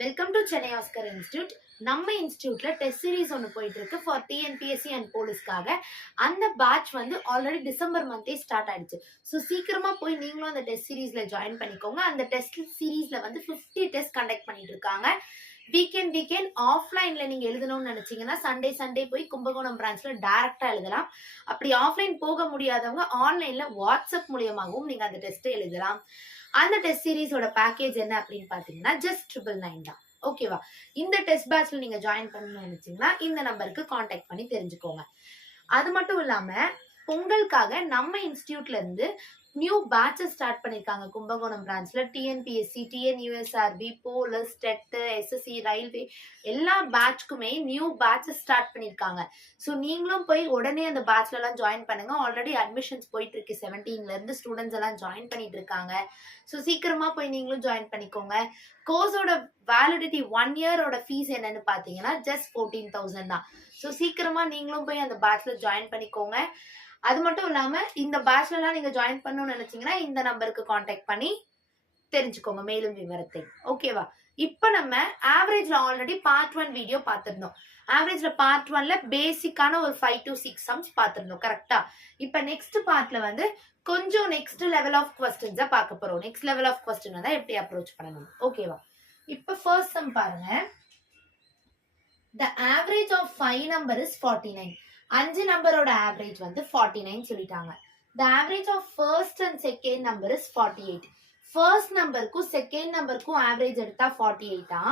Welcome to Chennai Oscar institute நம்ம இன்ஸ்டியூட்ல test series ஒன்று போயிட்டு இருக்கு ஃபார் டிஎன்பிஎஸ்சி அண்ட் போலீஸ்க்காக அந்த பேட்ச் வந்து ஆல்ரெடி டிசம்பர் மந்தே ஸ்டார்ட் ஆயிடுச்சு. ஸோ சீக்கிரமா போய் நீங்களும் அந்த டெஸ்ட் சீரீஸ்ல ஜாயின் பண்ணிக்கோங்க. அந்த டெஸ்ட் சீரீஸ்ல வந்து ஃபிஃப்டி டெஸ்ட் கண்டக்ட் பண்ணிட்டு இருக்காங்க வீக்கெண்ட் வீக்கெண்ட் ஆஃப்லைன்ல நீங்க எழுதணும்னு நினைச்சீங்கன்னா சண்டே சண்டே போய் கும்பகோணம் பிரான்ச்ல டைரக்டா எழுதலாம். அப்படி ஆஃப்லைன் போக முடியாதவங்க ஆன்லைன்ல வாட்ஸ்அப் மூலியமாகவும் நீங்க அந்த டெஸ்ட் எழுதலாம். அந்த டெஸ்ட் சீரிஸோட பேக்கேஜ் என்ன அப்படின்னு பாத்தீங்கன்னா ஜஸ்ட் ட்ரிபிள் நைன் தான். ஓகேவா இந்த டெஸ்ட் பேட்ச்ல நீங்க ஜாயின் பண்ணணும்னு நினைச்சீங்கன்னா இந்த நம்பருக்கு காண்டாக்ட் பண்ணி தெரிஞ்சுக்கோங்க. அது மட்டும் இல்லாம பொங்கலுக்காக நம்ம இன்ஸ்டியூட்ல இருந்து நியூ பேட்சஸ் ஸ்டார்ட் பண்ணியிருக்காங்க Kumbakonam பிரான்ச்சில் TNPSC TNUSRB police TET SSC railway எல்லா பேட்ச்க்குமே நியூ பேட்சஸ் ஸ்டார்ட் பண்ணியிருக்காங்க ஸோ நீங்களும் போய் உடனே அந்த பேட்ச்லலாம் ஜாயின் பண்ணுங்கள் ஆல்ரெடி அட்மிஷன்ஸ் போயிட்டுருக்கு. செவன்டீன்லேருந்து ஸ்டூடெண்ட்ஸ் எல்லாம் ஜாயின் பண்ணிட்டு இருக்காங்க ஸோ சீக்கிரமாக போய் நீங்களும் ஜாயின் பண்ணிக்கோங்க. கோர்ஸோட வேலிடிட்டி ஒன் இயரோட ஃபீஸ் என்னன்னு பார்த்தீங்கன்னா ஜஸ்ட் ஃபோர்டீன் தௌசண்ட் தான். ஸோ சீக்கிரமாக நீங்களும் போய் அந்த பேட்ச்சில் ஜாயின் பண்ணிக்கோங்க. அது மட்டும் இல்லாம இந்த பேட்ச்லலாம் நீங்க ஜாயின் பண்ணணும்னு நினைச்சீங்கன்னா இந்த நம்பருக்கு காண்டாக்ட் பண்ணி தெரிஞ்சுக்கோங்க மேலும் விவரத்தை. ஓகேவா இப்போ நம்ம ஆவரேஜ்ல ஆல்ரெடி பார்ட் ஒன் வீடியோ பார்த்துருந்தோம். ஆவரேஜ்ல பார்ட் ஒன்ல பேசிக்கான ஒரு ஃபைவ் டு சிக்ஸ் சம்ஸ் பார்த்துருந்தோம் கரெக்டா இப்போ நெக்ஸ்ட் பார்ட்ல வந்து கொஞ்சம் நெக்ஸ்ட் லெவல் ஆஃப் கொஸ்டின்ஸை பார்க்க போறோம். நெக்ஸ்ட் லெவல் ஆஃப் கொஸ்டின் தான் எப்படி அப்ரோச் பண்ணணும்? ஓகேவா இப்போ ஃபர்ஸ்ட் சம் பாருங்க. The average of five number is forty nine அஞ்சு நம்பரோட ஆவரேஜ் வந்து ஃபார்ட்டி நைன் சொல்லிட்டாங்க. The average of first and second number is forty eight first நம்பருக்கும் செகண்ட் நம்பருக்கும் ஆவரேஜ் எடுத்தா forty எயிட்டா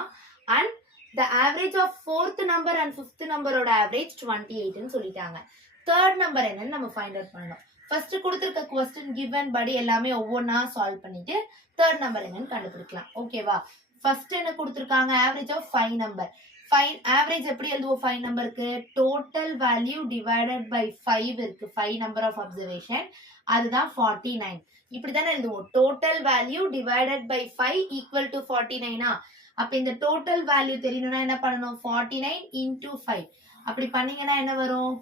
and the average of fourth number and fifth நம்பரோட average twenty எயிட்னு சொல்லிட்டாங்க. தேர்ட் நம்பர் என்னன்னு நம்ம ஃபைண்ட் அவுட் பண்ணணும். ஃபர்ஸ்ட் கொடுத்துருக்க கொஸ்டின் கிவன் படி எல்லாமே ஒவ்வொன்றா சால்வ் பண்ணிட்டு தேர்ட் நம்பர் என்னன்னு கண்டுபிடிக்கலாம். ஓகேவா ஃபர்ஸ்ட் என்ன கொடுத்துருக்காங்க? Average of five number fine average எப்படி எழுதுவோம்? ஃபைவ் நம்பருக்கு total value divided by five இருக்கு. ஃபைவ் நம்பர் ஆஃப் அப்சர்வேஷன் அதுதான் ஃபார்ட்டி நைன் இப்படி தானே எழுதுவோம்? Total value divided by five equal to forty நைனா அப்போ இந்த டோட்டல் வேல்யூ தெரியணும்னா என்ன பண்ணணும்? ஃபார்ட்டி நைன் இன்டூ ஃபைவ் அப்படி பண்ணீங்கன்னா என்ன வரும்?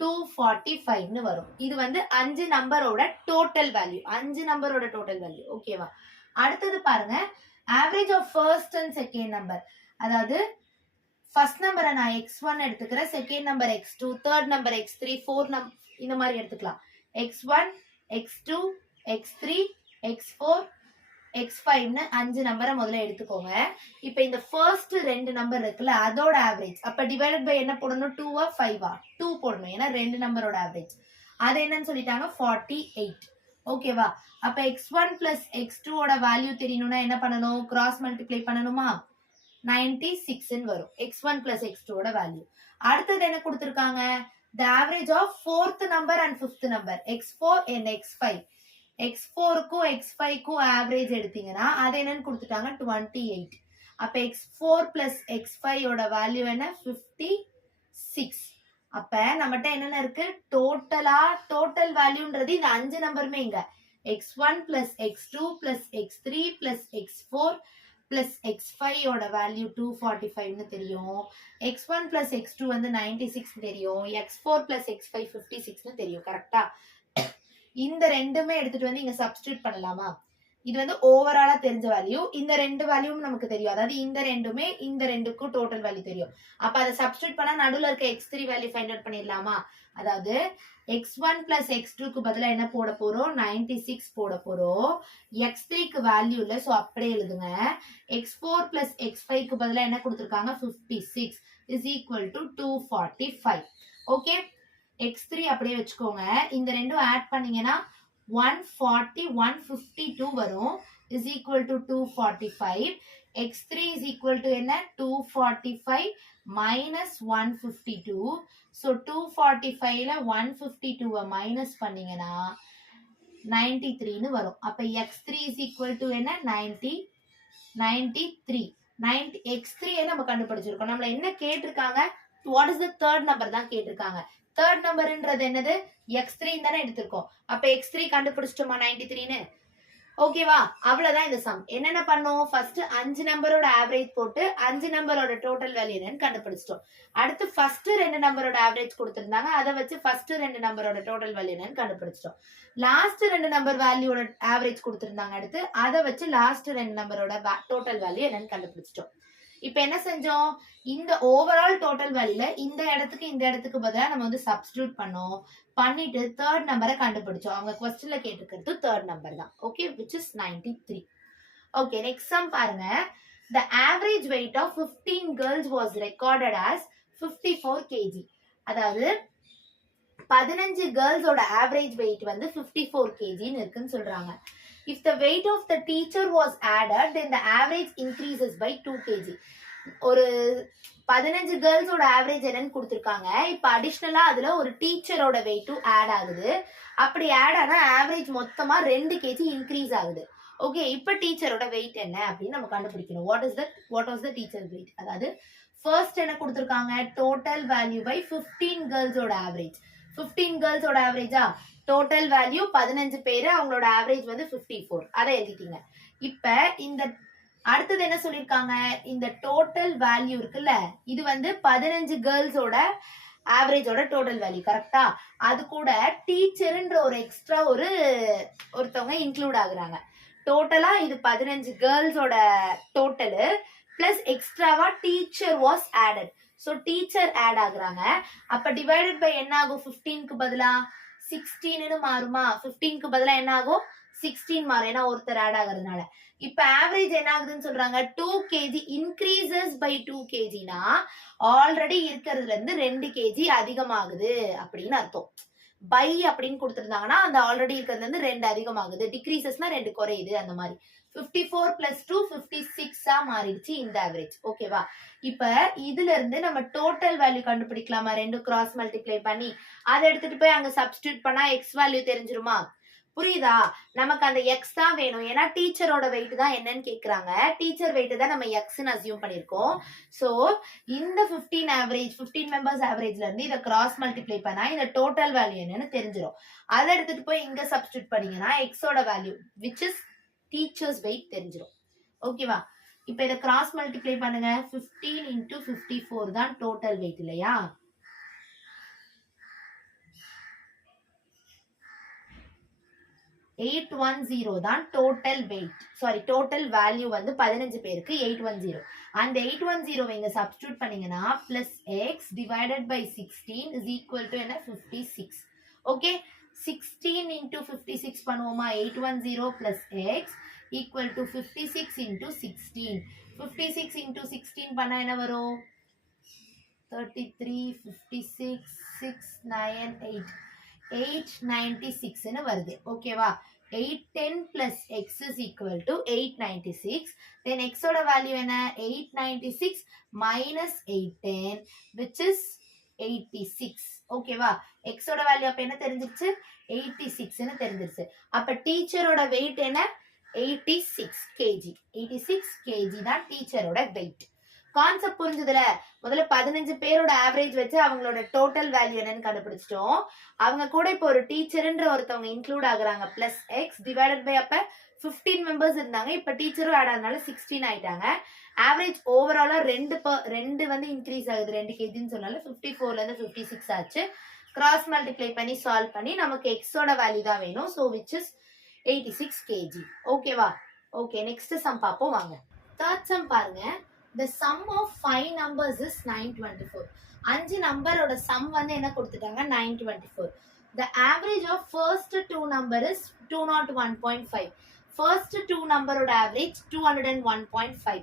டூ ஃபார்ட்டி ஃபைவ்னு வரும். இது வந்து அஞ்சு நம்பரோட டோட்டல் வேல்யூ அஞ்சு நம்பரோட டோட்டல் வேல்யூ ஓகேவா அடுத்தது பாருங்க. Average of first and second number அதாவது ஃபர்ஸ்ட் நம்பரை நான் எக்ஸ் ஒன் எடுத்துக்கிறேன். Second number x two third number x three four நம் இந்த மாதிரி எடுத்துக்கலாம். X one x two x three x four x five அஞ்சு நம்பரை முதல்ல எடுத்துக்கோங்க. இப்போ இந்த ஃபர்ஸ்ட் ரெண்டு நம்பர் இருக்குல்ல அதோட ஆவரேஜ் அப்போ டிவைடட் பை என்ன போடணும்? டூவா ஃபைவா டூ போடணும். ஏன்னா ரெண்டு நம்பரோட ஆவரேஜ் அது என்னன்னு சொல்லிட்டாங்க? ஃபார்ட்டி எயிட் ஓகேவா அப்போ எக்ஸ் ஒன் பிளஸ் எக்ஸ் டூவோட வேல்யூ தெரியணும்னா என்ன பண்ணணும்? கிராஸ் மல்டிப்ளை பண்ணணுமா? நைன்டி சிக்ஸ்ன்னு வரும். எக்ஸ் ஒன் பிளஸ் எக்ஸ் டூவோட வேல்யூ அடுத்தது என்ன கொடுத்துருக்காங்க? The average of fourth number and fifth number x four and x five x ஃபோருக்கும் X ஃபைவ்க்கும் ஆவரேஜ் எடுத்தீங்கன்னா அது என்னன்னு கொடுத்துட்டாங்க? டுவெண்ட்டி எயிட் அப்போ எக்ஸ் ஃபோர் பிளஸ் எக்ஸ் ஃபைவோட வேல்யூ என்ன? ஃபிஃப்டி சிக்ஸ் அப்போ நம்மகிட்ட என்னென்ன இருக்கு? டோட்டலா டோட்டல் வேல்யூன்றது இந்த அஞ்சு நம்பருமே இங்க. X one plus x two plus x three plus x four plus x ஃபைவோட value two forty ஃபைவ்னு தெரியும். X one plus x two வந்து நைன்டி சிக்ஸ் தெரியும். X four plus x five fifty சிக்ஸ்னு தெரியும். கரெக்டாக இந்த ரெண்டுமே எடுத்துகிட்டு வந்து இங்கே சப்ஸ்டியூட் பண்ணலாமா? இது வந்து ஓவராலா தெரிஞ்ச வேல்யூ இந்த ரெண்டு வேல்யூவும் நமக்கு தெரியும். அதாவது இந்த ரெண்டுமே இந்த ரெண்டுக்கும் டோட்டல் வேல்யூ தெரியும். அப்ப அதை சப்ஸ்டியூட் பண்ணா நடுவில் இருக்க x three value find out பண்ணிடலாமா? அதாவது எக்ஸ் ஒன் பிளஸ் எக்ஸ் டூக்கு பதிலாக என்ன போட போறோம்? நைன்டி சிக்ஸ் போட போறோம். எக்ஸ் த்ரீக்கு வேல்யூ இல்லை ஸோ அப்படியே எழுதுங்க. எக்ஸ் ஃபோர் பிளஸ் எக்ஸ் ஃபைவ்க்கு பதிலாக என்ன கொடுத்துருக்காங்க? Fifty six is equal to two forty five okay x three அப்படியே வச்சுக்கோங்க. இந்த ரெண்டும் ஆட் பண்ணீங்கன்னா one forty one fifty two வரும். Is equal to two forty five x three is equal to என்ன? Two forty five minus one fifty two so two forty ஃபைவ்ல one fifty டூவை minus பண்ணீங்கன்னா நைன்டி த்ரீன்னு வரும். அப்போ x three is equal to என்ன? Ninety ninety three ninety x த்ரீயை நம்ம கண்டுபிடிச்சிருக்கோம். நம்மள என்ன கேட்டிருக்காங்க? What is the third number தான் கேட்டிருக்காங்க. தேர்ட் நம்பர்ன்றது என்னது? எக்ஸ் த்ரீ தானே எடுத்திருக்கோம். அப்ப எக்ஸ் த்ரீ கண்டுபிடிச்சிட்டோமா நைன்டி த்ரீன்னு ஓகேவா அவ்வளவுதான் இந்த சம் என்னென்ன பண்ணோம்? ஃபர்ஸ்ட் அஞ்சு நம்பரோட ஆவரேஜ் போட்டு அஞ்சு நம்பரோட டோட்டல் வேல்யூ என்னன்னு கண்டுபிடிச்சிட்டோம். அடுத்து ஃபர்ஸ்ட் ரெண்டு நம்பரோட ஆவரேஜ் கொடுத்திருந்தாங்க. அதை வச்சு ஃபர்ஸ்ட் ரெண்டு நம்பரோட டோட்டல் வேல்யூ என்னன்னு கண்டுபிடிச்சிட்டோம். லாஸ்ட் ரெண்டு நம்பர் வேல்யூட ஆவரேஜ் கொடுத்திருந்தாங்க அடுத்து. அதை வச்சு லாஸ்ட் ரெண்டு நம்பரோட டோட்டல் வேல்யூ என்னன்னு கண்டுபிடிச்சிட்டோம். இப்போ என்ன செஞ்சோம்? இந்த ஓவரால் டோட்டல் வேல்யூல இந்த இடத்துக்கு இந்த இடத்துக்கு பதிலா நம்ம வந்து சப்ஸ்டியூட் பண்ணோம். பண்ணிட்டு தேர்ட் நம்பரை கண்டுபிடிச்சோம். அவங்க கொஸ்டின்ல கேட்டுக்கிறது தேர்ட் நம்பர் தான். Okay which is ninety three okay next sum பாருங்க. The average weight of 15 girls was recorded as 54 four KG அதாவது பதினஞ்சு கேர்ள்ஸோட ஆவரேஜ் வெயிட் வந்து 54 ஃபோர் கேஜின்னு இருக்குன்னு சொல்றாங்க. If the weight of the teacher was added, then the average increases by two KG ஒரு பதினஞ்சு கேர்ள்ஸோட ஆவரேஜ் என்னன்னு கொடுத்துருக்காங்க. இப்போ அடிஷ்னலாக அதில் ஒரு டீச்சரோட வெயிட்டும் ஆட் ஆகுது. அப்படி ஆட் ஆனால் ஆவரேஜ் மொத்தமாக ரெண்டு கேஜி இன்க்ரீஸ் ஆகுது. ஓகே இப்போ டீச்சரோட வெயிட் என்ன அப்படின்னு நம்ம கண்டுபிடிக்கணும். What is that what was the teacher weight அதாவது ஃபர்ஸ்ட் என்ன கொடுத்துருக்காங்க? டோட்டல் வேல்யூ பை 15 கேர்ள்ஸோட ஆவரேஜ் 15 கேர்ள்ஸோட ஆவரேஜா டோட்டல் வேல்யூ பதினஞ்சு பேர் அவங்களோட ஆவரேஜ் வந்து 54 ஃபோர் அதை எழுதிட்டீங்க. இப்போ இந்த அடுத்தது என்ன சொல்லியிருக்காங்க இந்த டோட்டல் வேல்யூ இருக்குல்ல இது வந்து பதினஞ்சு கேர்ள்ஸோட ஆவரேஜோட டோட்டல் வேல்யூ கரெக்டா அது கூட டீச்சருன்ற ஒரு எக்ஸ்ட்ரா ஒரு ஒருத்தவங்க இன்க்ளூட் ஆகுறாங்க. டோட்டலா இது பதினஞ்சு கேர்ள்ஸோட டோட்டலு பிளஸ் எக்ஸ்ட்ராவா teacher was added so teacher add ஆகுறாங்க. அப்ப டிவைடட் பை என்ன ஆகும் 15 க்கு பதிலா? சிக்ஸ்டீன்னு மாறுமா? 15 க்கு பதிலா என்ன ஆகும்? சிக்ஸ்டீன் மாறும். ஏன்னா ஒருத்தர் ஆட் ஆகுறதுனால. இப்ப ஆவரேஜ் என்ன ஆகுதுன்னு சொல்றாங்க? Two KG increases by two கேஜினா already இருக்கிறதுல இருந்து ரெண்டு கேஜி அதிகமாகுது அப்படின்னு அர்த்தம். பை அப்படின்னு கொடுத்துருந்தாங்கன்னா அந்த ஆல்ரெடி இருக்கிறது வந்து ரெண்டு அதிகமாகுது. டிக்ரீசஸ்னா ரெண்டு குறையுது அந்த மாதிரி. 54 ஃபோர் பிளஸ் டூ ஃபிஃப்டி சிக்ஸா மாறிடுச்சு இந்த ஆவரேஜ் ஓகேவா இப்ப இதுல இருந்து நம்ம டோட்டல் வேல்யூ கண்டுபிடிக்கலாமா? ரெண்டும் கிராஸ் மல்டிப்ளை பண்ணி அதை எடுத்துட்டு போய் அங்க சப்ஸ்டியூட் பண்ணா எக்ஸ் வேல்யூ தெரிஞ்சிருமா? புரியுதா? நமக்கு அந்த எக்ஸ் தான் வேணும். ஏன்னா டீச்சரோட வெயிட் தான் என்னன்னு கேக்குறாங்க. டீச்சர் வெயிட் தான் நம்ம எக்ஸ்ன்னு அசியூம் பண்ணிருக்கோம் ஸோ இந்த 15 ஆவரேஜ் 15 மெம்பர்ஸ் ஆவரேஜ்ல இருந்து இதை கிராஸ் மல்டிப்ளை பண்ணா இந்த டோட்டல் வேல்யூ என்னன்னு தெரிஞ்சிரும். அதை எடுத்துட்டு போய் இங்க சப்ஸ்டியூட் பண்ணீங்கன்னா எக்ஸோட value which is teachers weight தெரிஞ்சிடும் ஓகேவா இப்போ இதை கிராஸ் மல்டிப்ளை பண்ணுங்க. 15 இன்டூ ஃபிஃப்டி ஃபோர் தான் டோட்டல் வெயிட் இல்லையா? எயிட் ஒன் ஜீரோ தான் total weight sorry total value வந்து பதினஞ்சு பேருக்கு எயிட் ஒன் ஜீரோ அந்த எயிட் ஒன் ஜீரோ இங்க சப்ஸ்டியூட் பண்ணீங்கன்னா plus x divided by sixteen is equal to என்ன? Fifty six okay sixteen into fifty six பண்ணுவோமா? Eight one zero plus x equal to fifty six into sixteen fifty six into sixteen பண்ணா என்ன வரும்? Thirty three fifty six six nine eight eight ninety சிக்ஸ்னு வருது ஓகேவா eight ten plus x is equal to eight ninety six then எக்ஸோட value என்ன? Eight ninety six minus eight ten which is eighty six ஓகேவா எக்ஸோட value அப்ப என்ன தெரிஞ்சிருச்சு? எயிட்டி சிக்ஸ்னு தெரிஞ்சிருச்சு. அப்ப டீச்சரோட வெயிட் என்ன? Eighty six KG eighty six KG தான் டீச்சரோட வெயிட் கான்செப்ட் புரிஞ்சுதுல? முதல்ல பதினஞ்சு பேரோட ஆவரேஜ் வச்சு அவங்களோட டோட்டல் வேல்யூ என்னன்னு கண்டுபிடிச்சிட்டோம். அவங்க கூட இப்போ ஒரு டீச்சர்ன்ற ஒருத்தவங்க இன்க்ளூட் ஆகுறாங்க. பிளஸ் எக்ஸ் டிவைடட் பை அப்ப 15 மெம்பர்ஸ் இருந்தாங்க. இப்ப டீச்சரும் ஆட் சிக்ஸ்டீன் ஆயிட்டாங்க. ஆவரேஜ் ஓவராலாக ரெண்டு per- ரெண்டு வந்து இன்க்ரீஸ் ஆகுது. ரெண்டு கேஜின்னு சொன்னால ஃபிஃப்டி ஃபோர்லேருந்து ஃபிஃப்டி சிக்ஸ் ஆச்சு. கிராஸ் மல்டிப்ளை பண்ணி சால்வ் பண்ணி நமக்கு எக்ஸோட வேல்யூ தான் வேணும். So which is eighty six KG ஓகேவா ஓகே நெக்ஸ்ட் சம் பார்ப்போம். வாங்க. தேர்ட் சம் பாருங்க. The sum of five numbers is nine twenty four அஞ்சு நம்பரோட சம் வந்து என்ன கொடுத்துட்டாங்க? Nine twenty four the average of first two number is two nought one point five first two நம்பரோட average two hundred and one point five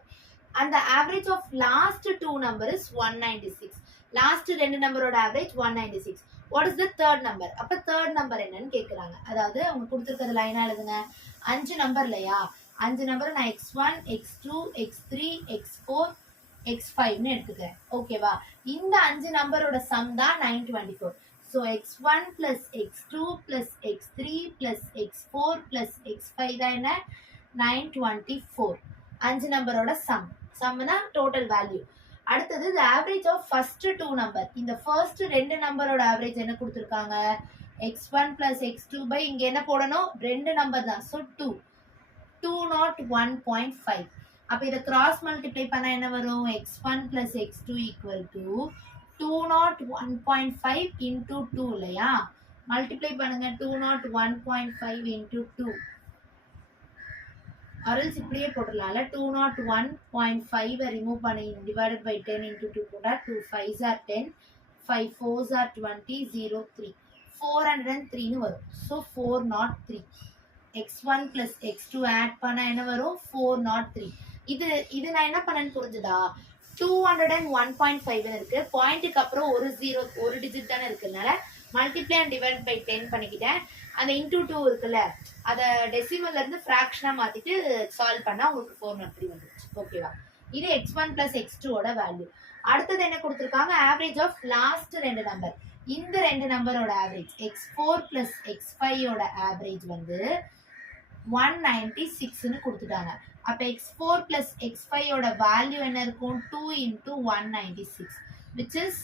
அந்த average of last two number is one ninety six last ரெண்டு நம்பரோட average one ninety six what is the third number அப்ப third number என்னன்னு கேட்குறாங்க அதாவது அவங்க கொடுத்துருக்கிற லைனா எழுதுங்க. அஞ்சு நம்பர் இல்லையா? அஞ்சு நம்பர் நான் x one x two x three x four x ஃபைவ்னு எடுத்துக்கிறேன் ஓகேவா இந்த அஞ்சு நம்பரோட சம் தான் nine twenty four so x one plus x two plus x three plus x four plus x five தான் என்ன? நைன் டுவெண்ட்டி ஃபோர் அஞ்சு நம்பரோட சம் சம்னா டோட்டல் வேல்யூ அடுத்தது இந்த average of first two number இந்த ஃபர்ஸ்ட் ரெண்டு நம்பரோட ஆவரேஜ் என்ன கொடுத்துருக்காங்க? X one plus x two by இங்கே என்ன போடணும்? ரெண்டு நம்பர் தான். So two two nought one point five அப்போ இதை கிராஸ் மல்டிப்ளை பண்ணால் என்ன வரும்? X one plus x two equal to two nought one point five into two இல்லையா? மல்டிப்ளை பண்ணுங்கள் two nought one point five into two Arul's இப்படியே போட்டுடலாம்ல. Two nought one point five remove பண்ணி divided by ten into two போட்டால் two five are ten five fours are twenty zero three four hundred and த்ரீன்னு வரும். So four nought three x one plus x two add பண்ணால் என்ன வரும்? Four not three இது இது நான் என்ன பண்ணேன்னு புரிஞ்சுதா? Two hundred and one point ஃபைவ்னு இருக்குது பாயிண்ட்டுக்கு அப்புறம் ஒரு ஜீரோ ஒரு டிஜிட் தானே இருக்குதுனால multiply and divide by ten பண்ணிக்கிட்டேன். அந்த இன்டூ டூ இருக்குல்ல அதை டெசிமல்ல இருந்து ஃப்ராக்ஷனா மாத்திட்டு சால்வ் பண்ணா உங்களுக்கு ஃபோர் நாட் த்ரீ வந்துருச்சு. ஓகேவா இது எக்ஸ் ஒன் பிளஸ் எக்ஸ் டூவோட வேல்யூ அடுத்தது என்ன கொடுத்துருக்காங்க? ஆவரேஜ் ஆஃப் லாஸ்ட் ரெண்டு நம்பர் இந்த ரெண்டு நம்பரோட average x four plus x ஃபைவோட average வந்து ஒன் நைன்டி சிக்ஸ்னு கொடுத்துட்டாங்க. அப்போ எக்ஸ் ஃபோர் பிளஸ் எக்ஸ் ஃபைவோட வேல்யூ என்ன இருக்கும்? Two into one ninety six which is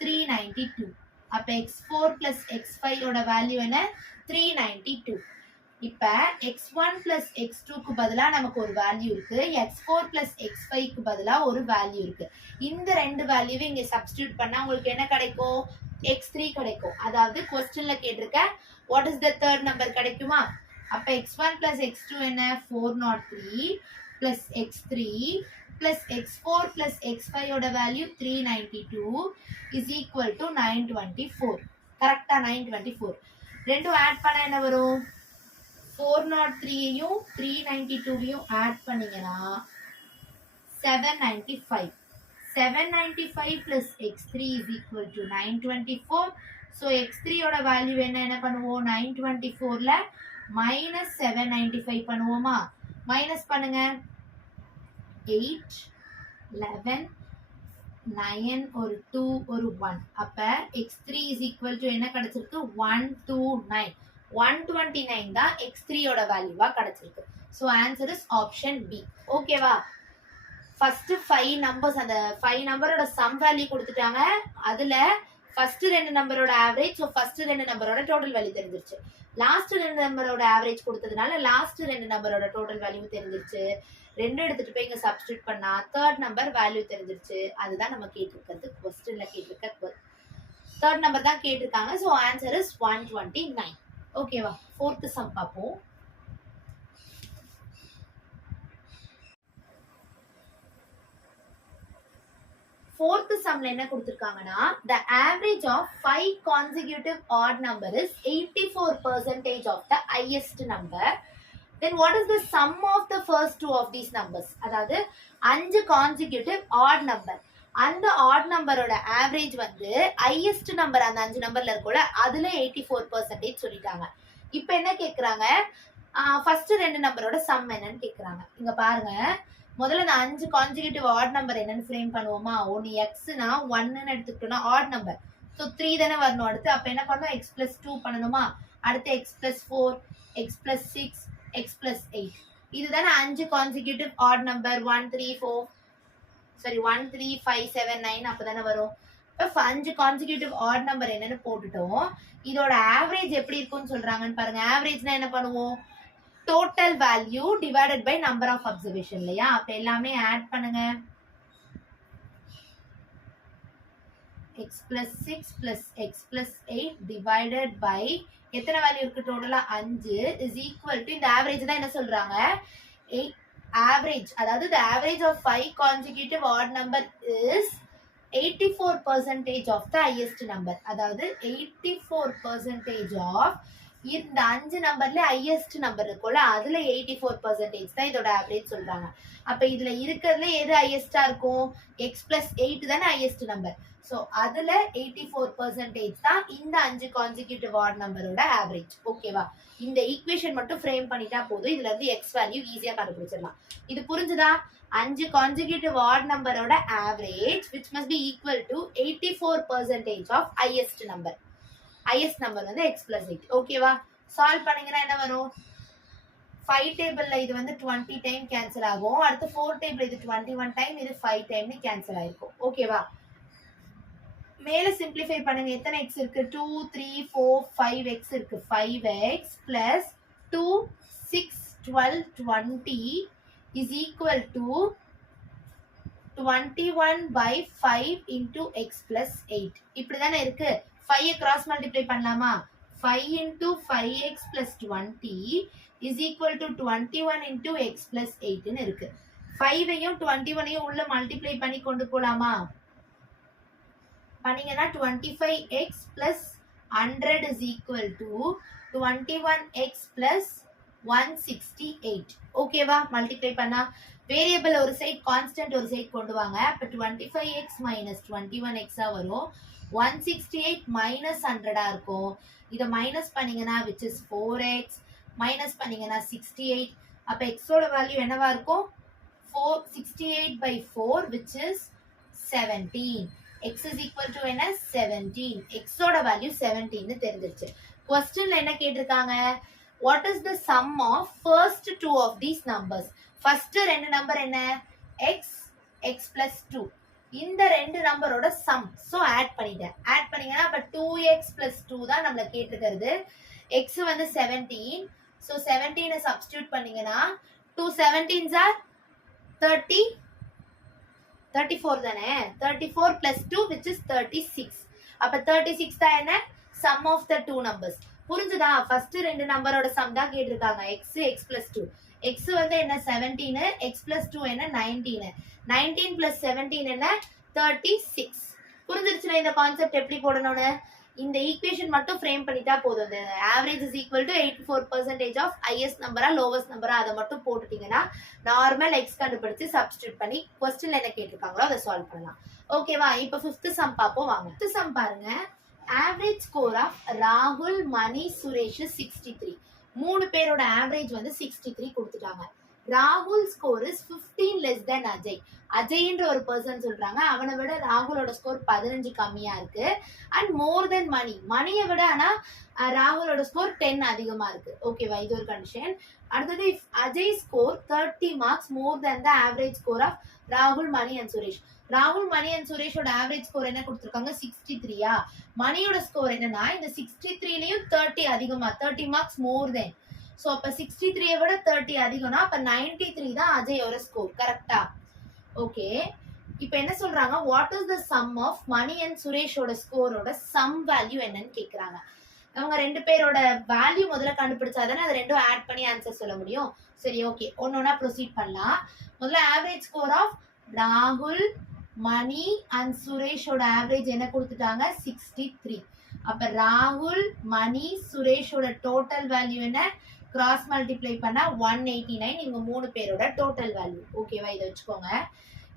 three ninety two அப்போ எக்ஸ் ஃபோர் ப்ளஸ் எக்ஸ் ஃபைவோட வேல்யூ என்ன? த்ரீ நைன்டி டூ இப்போ எக்ஸ் ஒன் ப்ளஸ் எக்ஸ் டூக்கு பதிலாக நமக்கு ஒரு வேல்யூ இருக்குது எக்ஸ் ஃபோர் ப்ளஸ் எக்ஸ் ஃபைவ்க்கு பதிலாக ஒரு வேல்யூ இருக்குது இந்த ரெண்டு வேல்யூவை இங்கே சப்ஸ்டியூட் பண்ணால் உங்களுக்கு என்ன கிடைக்கும்? எக்ஸ் த்ரீ கிடைக்கும். அதாவது கொஸ்டின்ல கேட்டிருக்க what is the third number கிடைக்குமா? அப்போ x one plus x two என்ன? Four nought three plus x three plus x four plus x ஃபைவோட value three ninety two is equal to nine twenty four கரெக்டாக four ரெண்டும் add பண்ண என்ன வரும்? Four nought த்ரீயையும் three ninety டூவையும் add பண்ணீங்கன்னா seven ninety five seven ninety five plus x three is equal nine twenty four so x த்ரீயோட value என்ன என்ன பண்ணுவோம்? நைன் டுவெண்ட்டி ஃபோரில் மைனஸ் செவன் ஃபைவ் பண்ணுவோமா? மைனஸ் பண்ணுங்க. எயிட் லெவன் நயன் ஒரு டூ ஒரு ஒன் அப்போ x three is equal to என்ன கிடச்சிருக்கு? One two nine one twenty nine தான் எக்ஸ் த்ரீயோட வேல்யூவாக கிடச்சிருக்கு. So answer is option B ஓகேவா ஃபர்ஸ்ட் ஃபைவ் நம்பர்ஸ் அந்த ஃபைவ் நம்பரோட சம் வேல்யூ கொடுத்துட்டாங்க. அதில் ஃபர்ஸ்ட் ரெண்டு நம்பரோட ஆவரேஜ் ஸோ ஃபர்ஸ்ட் ரெண்டு நம்பரோட டோட்டல் வேல்யூ தெரிஞ்சிருச்சு. லாஸ்ட் ரெண்டு நம்பரோட ஆவரேஜ் கொடுத்ததுனால லாஸ்ட் ரெண்டு நம்பரோட டோட்டல் வேல்யூ தெரிஞ்சிருச்சு. ரெண்டு எடுத்துட்டு போய் இங்க சப்ஸ்டியூட் பண்ணா தேர்ட் நம்பர் வேல்யூ தெரிஞ்சிருச்சு. அதுதான் நம்ம கேட்டிருக்கிறது கொஸ்டின்ல கேட்டிருக்க தேர்ட் நம்பர் தான் கேட்டிருக்காங்க. So answer is one twenty nine ஓகேவா ஃபோர்த் சம் பார்ப்போம். ஃபோர்த் சம்ல என்ன கொடுத்துருக்காங்கன்னா the average of five consecutive odd number is eighty four percentage of the highest number then what is the sum of the first two of these numbers அதாவது அஞ்சு consecutive odd number அந்த odd நம்பரோட average வந்து highest number அந்த அஞ்சு நம்பர்ல இருக்கும்ல அதுல எயிட்டி ஃபோர் பர்சன்டேஜ் சொல்லிட்டாங்க. இப்போ என்ன கேட்குறாங்க ஃபர்ஸ்ட் ரெண்டு நம்பரோட சம் என்னன்னு கேட்குறாங்க இங்க பாருங்க. முதல்ல நான் அஞ்சு கான்ஜிகேட்டிவ் ஆட் நம்பர் என்னன்னு ஃப்ரேம் பண்ணுவோமா? ஒன்று எக்ஸ்னா ஒன்னுன்னு எடுத்துக்கிட்டோம்னா ஆட் நம்பர் ஸோ த்ரீ தானே வரணும் அடுத்து. அப்போ என்ன பண்ணணும்? எக்ஸ் பிளஸ் டூ பண்ணணுமா? அடுத்து x plus four x plus six x plus eight இதுதானே அஞ்சு consecutive odd number one three four sorry one three five seven nine அப்போ தானே வரும். இப்போ அஞ்சு கான்சிக்யூட்டிவ் ஆட் நம்பர் என்னன்னு போட்டுட்டோம். இதோட ஆவரேஜ் எப்படி இருக்கும்னு சொல்றாங்கன்னு பாருங்க. ஆவரேஜ்னா என்ன பண்ணுவோம்? Total value divided by number of observation இல்லையா? அப்போ எல்லாமே ஆட் பண்ணுங்க. X plus six plus x plus eight divided by எத்தனை வேல்யூ இருக்கு டோட்டலாக அஞ்சு இஸ் ஈக்குவல் டு இந்த ஆவரேஜ் தான் என்ன சொல்கிறாங்க எயிட் ஆவரேஜ் அதாவது இந்த average of five five consecutive odd number is 84 percentage of the highest number அதாவது 84 percentage ஆஃப் இந்த அஞ்சு நம்பர்ல ஹையஸ்ட் நம்பர் இருக்கும்ல அதுல எயிட்டி ஃபோர் பர்சன்டேஜ் தான் இதோட ஆவரேஜ் சொல்றாங்க. அப்ப இதுல இருக்கிறதுல எது ஹையஸ்டா இருக்கும்? எக்ஸ் பிளஸ் எயிட் தானே ஹையஸ்ட் நம்பர் ஸோ அதில் எயிட்டி ஃபோர் பர்சன்டேஜ் தான் இந்த அஞ்சு கான்சிக்யூட்டிவ் வார்டு நம்பரோட ஆவரேஜ் ஓகேவா இந்த ஈக்குவேஷன் மட்டும் ஃப்ரேம் பண்ணிட்டா போதும். இதுல இருந்து எக்ஸ் வேல்யூ ஈஸியாக கண்டுபிடிச்சிடலாம். இது புரிஞ்சுதா? அஞ்சு கான்சிக்யூட்டிவ் வார்டு நம்பரோட average which must be equal to eighty four percentage of highest number highest number வந்து எக்ஸ் பிளஸ் எயிட் ஓகேவா சால்வ் பண்ணீங்கன்னா என்ன வரும்? ஃபைவ் டேபிள்ல இது வந்து டுவெண்ட்டி டைம் கேன்சல் ஆகும். அடுத்து ஃபோர் டேபிள் இது டுவெண்ட்டி ஒன் டைம் இது ஃபைவ் டைம்னு கேன்சல் ஆயிருக்கும். ஓகேவா மேலே சிம்பிளிஃபை பண்ணுங்க. எத்தனை எக்ஸ் இருக்கு? Two three four five x இருக்கு. Five x plus two six twelve twenty is equal to twenty one by five into x plus eight இப்படி தானே இருக்கு ஃபைவ் கிராஸ் மல்டிப்ளை பண்ணலாமா? Five into five x plus twenty is equal to twenty one into x plus எயிட்னு இருக்கு. ஃபைவையும் twenty ஒனையும் உள்ள multiply பண்ணி கொண்டு போலாமா? பண்ணீங்கன்னா twenty five X plus hundred is equal to twenty one X plus one sixty eight ஓகேவா multiply பண்ணா variable ஒரு side constant ஒரு சைட் கொண்டு வாங்க. அப்போ twenty five X minus twenty one எக்ஸாக வரும். ஒன் சிக்ஸ்டி எயிட் மைனஸ் ஹண்ட்ரடாக இருக்கும். இதை மைனஸ் பண்ணீங்கன்னா which is four x minus பண்ணீங்கன்னா சிக்ஸ்டி எயிட் அப்போ எக்ஸோட வேல்யூ என்னவா இருக்கும்? Four sixty eight by four which is seventeen x is equal to என்ன? செவன்டீன் எக்ஸோட வேல்யூ செவன்டீன்னு தெரிஞ்சிருச்சு. கொஸ்டின்ல என்ன கேட்டிருக்காங்க? What is the sum of first two of these numbers first ரெண்டு நம்பர் என்ன? எக்ஸ் எக்ஸ் பிளஸ் டூ இந்த ரெண்டு நம்பரோட சம் ஸோ ஆட் பண்ணிட்டேன். ஆட் பண்ணீங்கன்னா அப்போ டூ எக்ஸ் பிளஸ் டூ தான் நம்மள கேட்டிருக்கிறது. எக்ஸ் வந்து செவன்டீன் ஸோ செவன்டீனை சப்ஸ்டியூட் பண்ணீங்கன்னா two seventeens are thirty thirty four தானே? Thirty four plus two which is thirty six அப்போ தேர்ட்டி சிக்ஸ் தான் என்ன? Sum of the two numbers புரிஞ்சுதா? ஃபர்ஸ்ட் ரெண்டு நம்பரோட சம் தான் கேட்டிருக்காங்க. X x plus two x வந்து என்ன? செவன்டீனு எக்ஸ் பிளஸ் டூ என்ன? நைன்டீனு நைன்டீன் பிளஸ் செவன்டீன் என்ன? தேர்ட்டி சிக்ஸ் புரிஞ்சிருச்சுன்னா இந்த கான்செப்ட் எப்படி போடணும்னு? இந்த ஈக்குவேஷன் மட்டும் ஃப்ரேம் பண்ணிட்டா போதும். இந்த average is equal to eighty four percentage of highest நம்பரா லோவஸ்ட் நம்பரா அதை மட்டும் போட்டுட்டீங்கன்னா நார்மல் எக்ஸ் கண்டுபிடிச்சு சப்ஸ்டியூட் பண்ணி கொஸ்டின்ல என்ன கேட்டிருக்காங்களோ அதை சால்வ் பண்ணலாம். ஓகேவா இப்போ ஃபிஃப்த் சம் பார்ப்போம். வாங்க. ஃபிஃப்த் சம் பாருங்க. ஆவரேஜ் ஸ்கோர் ஆஃப் ராகுல் மணி சுரேஷ் சிக்ஸ்டி த்ரீ மூணு பேரோட ஆவரேஜ் வந்து சிக்ஸ்டி த்ரீ கொடுத்துட்டாங்க. ராகுல் score is fifteen less than Ajay. அஜய்ன்ற ஒரு பர்சன் சொல்றாங்க. அவனை விட ராகுலோட ஸ்கோர் பதினஞ்சு கம்மியா இருக்கு. அண்ட் மோர் தென் மணி மணியை விட ஆனா ராகுலோட ஸ்கோர் டென் அதிகமா இருக்கு. ஓகேவா இது ஒரு கண்டிஷன் அடுத்தது if Ajay score thirty marks more than the average score of ராகுல் மணி அண்ட் சுரேஷ். ராகுல் மணி அண்ட் சுரேஷோட ஆவரேஜ் ஸ்கோர் என்ன கொடுத்துருக்காங்க? சிக்ஸ்டி த்ரீயா மணியோட ஸ்கோர் என்னன்னா இந்த சிக்ஸ்டி த்ரீலயும் தேர்ட்டி அதிகமா thirty marks more than so அப்போ சிக்ஸ்டி த்ரீயை விட தேர்ட்டி அதிகம்னா அப்போ நைன்டி த்ரீ தான் அஜயோட ஸ்கோர் கரெக்டா ஓகே இப்போ என்ன சொல்றாங்க? What is the sum of Mani and சுரேஷோட ஸ்கோரோட சம் வேல்யூ என்னன்னு கேட்குறாங்க அவங்க ரெண்டு பேரோட வேல்யூ முதல்ல கண்டுபிடிச்சாதானே அது ரெண்டும் ஆட் பண்ணி ஆன்சர் சொல்ல முடியும். சரி ஓகே ஒன்று ஒன்றா ப்ரொசீட் பண்ணலாம். முதல்ல ஆவரேஜ் ஸ்கோர் ஆஃப் ராகுல் மணி அண்ட் சுரேஷோட ஆவரேஜ் என்ன கொடுத்துட்டாங்க? சிக்ஸ்டி த்ரீ அப்போ ராகுல் மணி சுரேஷோட டோட்டல் வேல்யூ என்ன? கிராஸ் மல்டிப்ளை பண்ணா ஒன் எயிட்டி நைன் இவங்க மூணு பேரோட டோட்டல் வேல்யூ ஓகேவா இதை வச்சுக்கோங்க.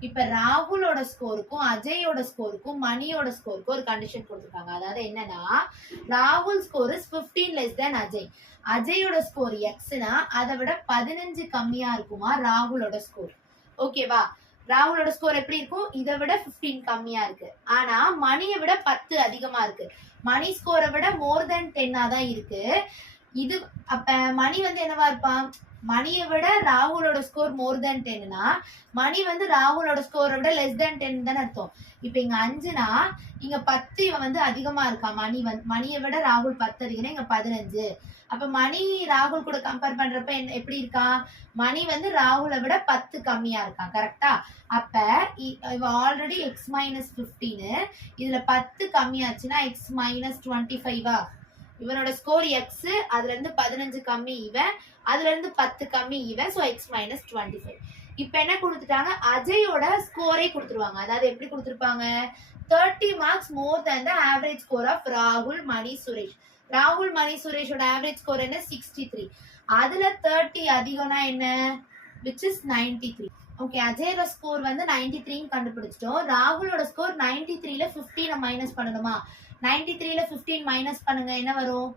இப்ப ராகுலோட ஸ்கோருக்கும் அஜயோட ஸ்கோருக்கும் மணியோட ஸ்கோருக்கும் ஒரு கண்டிஷன் கொடுத்துருக்காங்க. அதாவது என்னன்னா ராகுல் score is fifteen less than Ajay. அஜயோட score எக்ஸ்னா அதை விட பதினஞ்சு கம்மியா இருக்குமா ராகுலோட ஸ்கோர் ஓகேவா ராகுலோட ஸ்கோர் எப்படி இருக்கும்? இதை விட 15 கம்மியா இருக்கு. ஆனா மணியை விட பத்து அதிகமா இருக்கு. மணி ஸ்கோரை விட மோர் தென் டென்னா தான் இருக்கு. இது அப்ப மணி வந்து என்னவா இருப்பான்? மணியை விட ராகுலோட ஸ்கோர் மோர் தேன் டென்னா மணி வந்து ராகுலோட ஸ்கோரை விட லெஸ் தேன் டென் தானே அர்த்தம். இப்ப இங்க அஞ்சுனா இங்க பத்து இவன் வந்து அதிகமா இருக்கான் மணி வந்து மணியை விட ராகுல் பத்து அதிகம்னா இங்க பதினஞ்சு. அப்ப மணி ராகுல் கூட கம்பேர் பண்றப்ப என்ன எப்படி இருக்கான் மணி வந்து ராகுலை விட பத்து கம்மியா இருக்கான் கரெக்டா அப்ப இ- இவன் ஆல்ரெடி எக்ஸ் மைனஸ் பிப்டீனு இதுல பத்து கம்மியாச்சுன்னா எக்ஸ் மைனஸ் டுவெண்ட்டி ஃபைவா இவனோட ஸ்கோர் எக்ஸ் அதுல இருந்து பதினஞ்சு கம்மி இவன் அதுல இருந்து பத்து கம்மி இவன் so X minus twenty five இப்போ என்ன கொடுத்துட்டாங்க? அஜயோட ஸ்கோரே கொடுத்துருவாங்க. அதாவது எப்படி கொடுத்துருப்பாங்க? Thirty marks more than the average score of ராகுல் மணி சுரேஷ் ராகுல் மணி சுரேஷோட ஆவரேஜ் ஸ்கோர் என்ன? சிக்ஸ்டி த்ரீ அதுல தேர்ட்டி அதிகம்னா என்ன? Which is ninety three okay அஜயோட score வந்து நைன்டி த்ரீன்னு கண்டுபிடிச்சிட்டோம். ராகுலோட ஸ்கோர் நைன்டி த்ரீல ஃபிஃப்டீனை மைனஸ் பண்ணணுமா? நைன்டி த்ரீல ஃபிஃப்டீன் மைனஸ் பண்ணுங்க என்ன வரும்?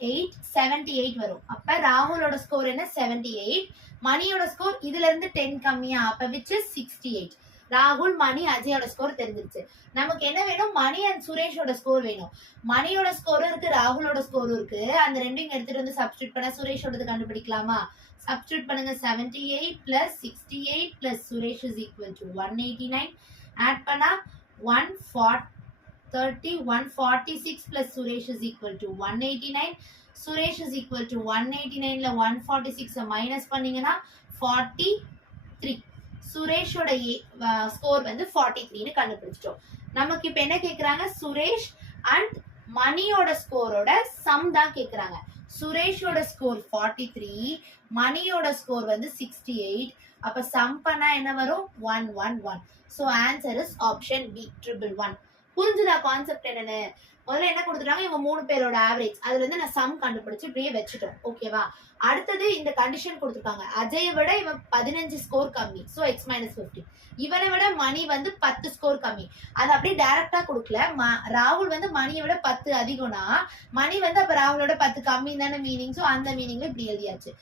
எயிட் செவன்டி எயிட் வரும். அப்ப ராகுலோட ஸ்கோர் என்ன? செவன்டி எயிட் மணியோட ஸ்கோர் இதுல இருந்து டென் கம்மியா அப்ப விச் இஸ் சிக்ஸ்டி எயிட் ராகுல் மணி அஜயோட ஸ்கோர் தெரிஞ்சிருச்சு. நமக்கு என்ன வேணும்? மணி அண்ட் சுரேஷோட ஸ்கோர் வேணும். மணியோட ஸ்கோரும் இருக்கு ராகுலோட ஸ்கோரும் இருக்கு. அந்த ரெண்டையும் எடுத்துட்டு வந்து சப்ஸ்டியூட் பண்ண சுரேஷோடது கண்டுபிடிக்கலாமா? சப்ஸ்டியூட் பண்ணுங்க seventy eight plus sixty eight plus Suresh is equal to one eighty nine add பண்ணா one one forty thirty one forty six plus Suresh is equal to one eighty nine Suresh is equal to one eighty நைனில் one forty சிக்ஸை minus பண்ணிங்கன்னா forty three சுரேஷோட score வந்து forty த்ரீன்னு கண்டுபிடிச்சிட்டோம். நமக்கு இப்போ என்ன கேட்குறாங்க சுரேஷ் அண்ட் மணியோட ஸ்கோரோட சம் தான் கேட்குறாங்க சுரேஷோட ஸ்கோர் ஃபார்ட்டி த்ரீ மணியோட ஸ்கோர் வந்து சிக்ஸ்டி எயிட் அப்போ சம் பண்ணா என்ன வரும்? One one one so answer is option B triple one புரிஞ்சுதா கான்செப்ட் என்னன்னு? முதல்ல என்ன கொடுத்துட்டாங்க? இவங்க மூணு பேரோட ஆவரேஜ் அதுல இருந்து நான் சம் கண்டுபிடிச்சு இப்படியே வச்சுட்டோம் ஓகேவா அடுத்தது இந்த கண்டிஷன் கொடுத்துருக்காங்க. அஜயை விட இவன் பதினஞ்சு ஸ்கோர் கம்மி. ஸோ எக்ஸ் மைனஸ் ஃபிஃப்டி இவனை விட மணி வந்து பத்து ஸ்கோர் கம்மி. அது அப்படியே டைரக்டா கொடுக்கல. ராகுல் வந்து மணியை விட பத்து அதிகம்னா மணி வந்து அப்ப ராகுலோட பத்து கம்மி தானே மீனிங் ஸோ அந்த மீனிங்ல இப்படி எழுதியாச்சு.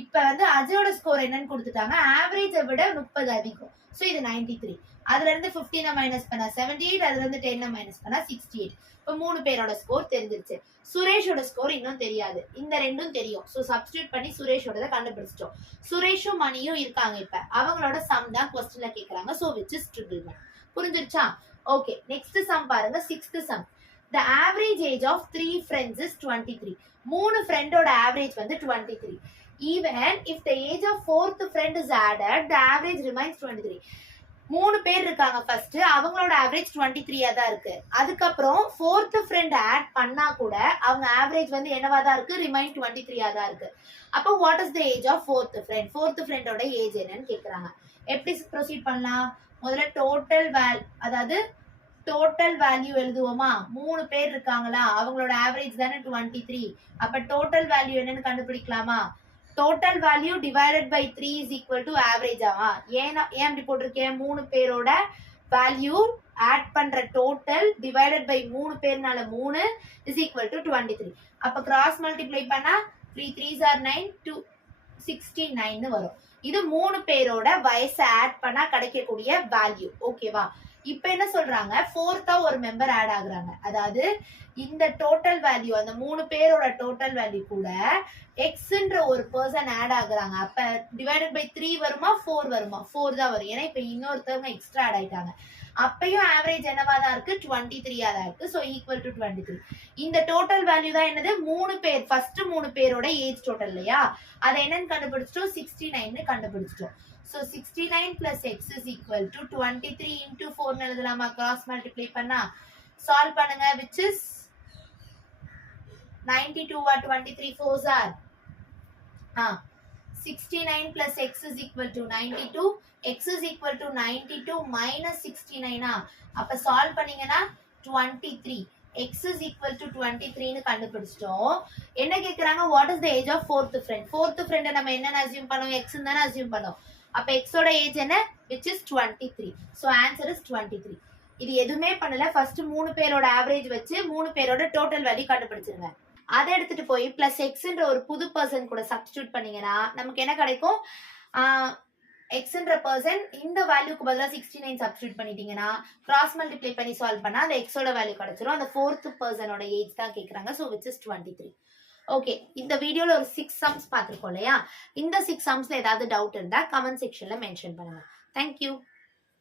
இப்ப வந்து அஜயோட ஸ்கோர் என்னன்னு கொடுத்துட்டாங்க. ஆவரேஜை விட முப்பது அதிகம். ஸோ இது 93 த்ரீ அதுல இருந்து ஃபிஃப்டீனை மைனஸ் பண்ணா செவன்டி எயிட் அதுல இருந்து டென்னை மைனஸ் பண்ணா சிக்ஸ்டி எயிட் இப்போ மூணு பேரோட ஸ்கோர் தெரிஞ்சிருச்சு. சுரேஷோட ஸ்கோர் இன்னும் தெரியாது. இந்த ரெண்டும் தெரியும். ஸோ சப்ஸ்டியூட் பண்ணி சுரேஷோட கண்டுபிடிச்சிட்டோம். சுரேஷும் மணியும் இருக்காங்க இப்ப. அவங்களோட சம் தான் கொஸ்டின்ல கேக்குறாங்க. So which is triple one புரிஞ்சிருச்சா? Okay next sum பாருங்க. Sixth sum the average age of three friends is twenty three மூணு ஃப்ரெண்டோட ஆவரேஜ் வந்து twenty three even if the age of fourth friend is added the average remains twenty three மூணு பேர் இருக்காங்க first அவங்களோட average twenty த்ரீயா தான் இருக்கு. அதுக்கப்புறம் ஃபோர்த் ஃப்ரெண்ட் ஆட் பண்ணா கூட அவங்க ஆவரேஜ் வந்து என்னவா தான் இருக்கு? ரிமைன் டுவெண்ட்டி த்ரீயா தான் இருக்கு. அப்போ what is the age of fourth friend fourth ஃப்ரெண்டோட ஏஜ் என்னன்னு கேக்குறாங்க. எப்படி ப்ரொசீட் பண்ணலாம்? முதல்ல டோட்டல் வேல் அதாவது டோட்டல் வேல்யூ எழுதுவோமா? மூணு பேர் இருக்காங்களா? அவங்களோட ஆவரேஜ் தானே டுவெண்ட்டி த்ரீ அப்ப டோட்டல் வேல்யூ என்னன்னு கண்டுபிடிக்கலாமா? Total value divided by three is equal to average ஏன் ஏன் அப்படி போட்டிருக்கேன்? மூணு பேரோட வேல்யூ ஆட் பண்ற டோட்டல் டிவைடட் பை மூணு பேர்னால மூணு is equal to twenty three அப்ப கிராஸ் மல்டிப்ளை பண்ணா three threes are nine two sixty nine வரும். இது மூணு பேரோட வயசை ஆட் பண்ணா கிடைக்கக்கூடிய வேல்யூ ஓகேவா இப்போ என்ன சொல்றாங்க? ஃபோர்த்தா ஒரு மெம்பர் ஆட் ஆகுறாங்க. அதாவது இந்த டோட்டல் வேல்யூ அந்த மூணு பேரோட டோட்டல் வேல்யூ கூட எக்ஸ்ன்ற ஒரு பர்சன் ஆட் ஆகுறாங்க. அப்ப டிவைடட் பை த்ரீ வருமா? ஃபோர் வருமா? ஃபோர் தான் வரும். ஏன்னா இப்ப இன்னொருத்தவங்க எக்ஸ்ட்ரா ஆட் ஆயிட்டாங்க. அப்பயும் ஆவரேஜ் என்னவா தான் இருக்கு? டுவெண்ட்டி த்ரீயா தான் இருக்கு. So equal to twenty three இந்த டோட்டல் வேல்யூ தான் என்னது? மூணு பேர் ஃபர்ஸ்ட் மூணு பேரோட ஏஜ் டோட்டல் இல்லையா? அதை என்னன்னு கண்டுபிடிச்சிட்டோம்? சிக்ஸ்டி நைன்னு கண்டுபிடிச்சிட்டோம். So sixty nine plus x is equal to twenty three into ஃபோர்னு எழுதலாமா கிராஸ் மல்டிப்ளை பண்ணா சால்வ் பண்ணுங்க which is ninety two are twenty three fours are ah sixty nine plus x is equal to ninety two x is equal to ninety two minus sixty நைனா அப்போ solve பண்ணீங்கன்னா twenty three x is equal to twenty த்ரீன்னு கண்டுபிடிச்சிட்டோம். என்ன கேட்குறாங்க what is the age of fourth friend fourth ஃப்ரெண்டை நம்ம என்னென்ன assume பண்ணோம்? எக்ஸ் தானே அசியூம் பண்ணோம். அப்போ எக்ஸோட ஏஜ் என்ன? Which is twenty three so answer is twenty three இது எதுவுமே பண்ணல. ஃபர்ஸ்ட் மூணு பேரோட ஆவரேஜ் வச்சு மூணு பேரோட டோட்டல் வேல்யூ கண்டுபிடிச்சிருங்க. அதை எடுத்துட்டு போய் பிளஸ் எக்ஸ்ன்ற ஒரு புது பர்சன் கூட சப்ஸ்டியூட் பண்ணீங்கன்னா நமக்கு என்ன கிடைக்கும்? எக்ஸ்ன்ற பர்சன் இந்த வேல்யூக்கு பதிலாக சிக்ஸ்டி நைன் சப்ஸ்டியூட் பண்ணிட்டீங்கன்னா கிராஸ் மல்டிப்ளை பண்ணி சால்வ் பண்ணால் அந்த எக்ஸோட வேல்யூ கிடைச்சிரும். அந்த ஃபோர்த் பர்சனோட ஏஜ் தான் கேட்குறாங்க so which is twenty three okay இந்த வீடியோல ஒரு சிக்ஸ் சம்ஸ் பார்த்துருக்கோம் இல்லையா? இந்த சிக்ஸ் சம்ஸ்ல ஏதாவது டவுட் இருந்தா கமெண்ட் செக்ஷன்ல மென்ஷன் பண்ணுங்க. தேங்க்யூ